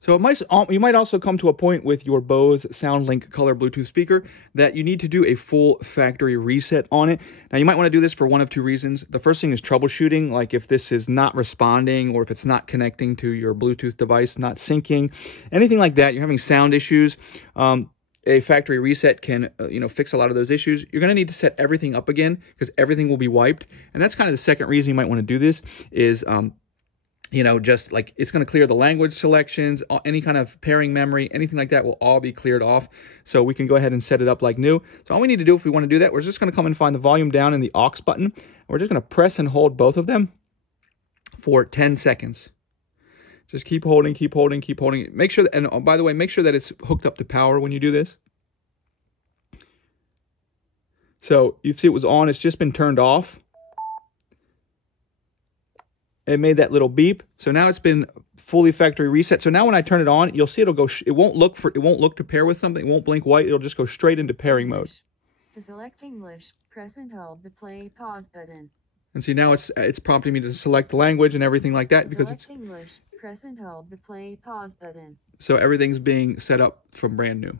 So you might also come to a point with your Bose Soundlink color Bluetooth speaker that you need to do a full factory reset on it. Now, you might want to do this for one of two reasons. The first thing is troubleshooting, like if this is not responding or if it's not connecting to your Bluetooth device, not syncing, anything like that, you're having sound issues. A factory reset can, fix a lot of those issues. You're going to need to set everything up again because everything will be wiped. And that's kind of the second reason you might want to do this is, just like it's going to clear the language selections, any kind of pairing memory, anything like that will all be cleared off. So we can go ahead and set it up like new. So all we need to do if we want to do that, we're just going to come and find the volume down in the aux button. We're just going to press and hold both of them for 10 seconds. Just keep holding, keep holding, keep holding. Make sure that, and by the way, make sure that it's hooked up to power when you do this. So you see it was on, it's just been turned off. It made that little beep. So now it's been fully factory reset. So now when I turn it on, you'll see it'll go, it won't look to pair with something. It won't blink white. It'll just go straight into pairing mode. To select English, press and hold the play pause button. And see now it's prompting me to select the language and everything like that because it's English, press and hold the play pause button. So everything's being set up from brand new.